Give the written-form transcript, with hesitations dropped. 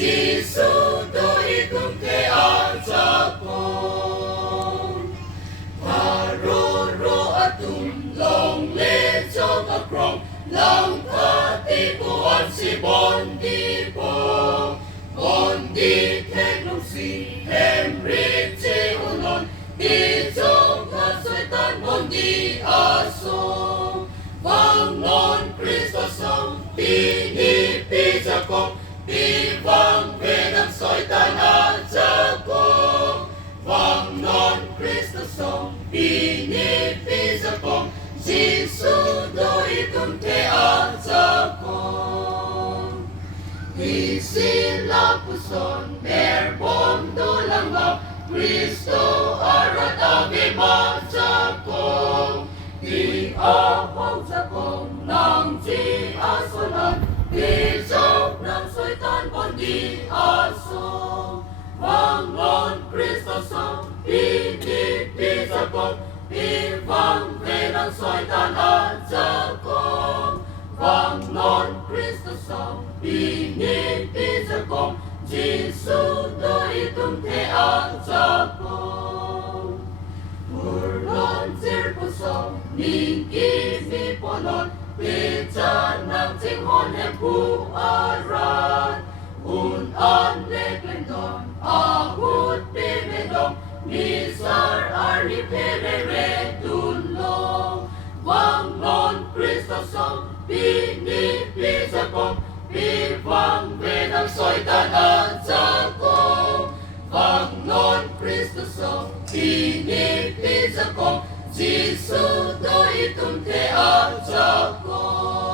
Giêsu tôi cùng thế an cha con. Paroro atum long le cho các krong lang tha ti buan si bondi po bondi teknosi Henry che unon ti trong các soi tan bondi aso vang non Cristo song pinipi cha con ti vang về đằng soi tan a cha con vang non Cristo song pinipi cha con Giêsu đôi cùng thế an cha con thì xin la puson der bom do lang ma Cristo arata về ma cha con thì a hong cha con nang chi a sonan thì chốc nang soi tan bon đi a so vang non Cristo song pinipi cha con đi vang về đang soi tan a cha con vang non Cristo song pinipi cha con Giêsu đôi tung thế an cha con Murlon zerpo song ning kimi polon pi cha nang ting hon em pu aran un an le glendon a hut pi medong Nisar ari perere dunlong vang non Cristo song pinipi cha con pi vang về đang soi tan an cha con vang non Cristo song pinipi cha con Giêsu đôi tung thế an cha con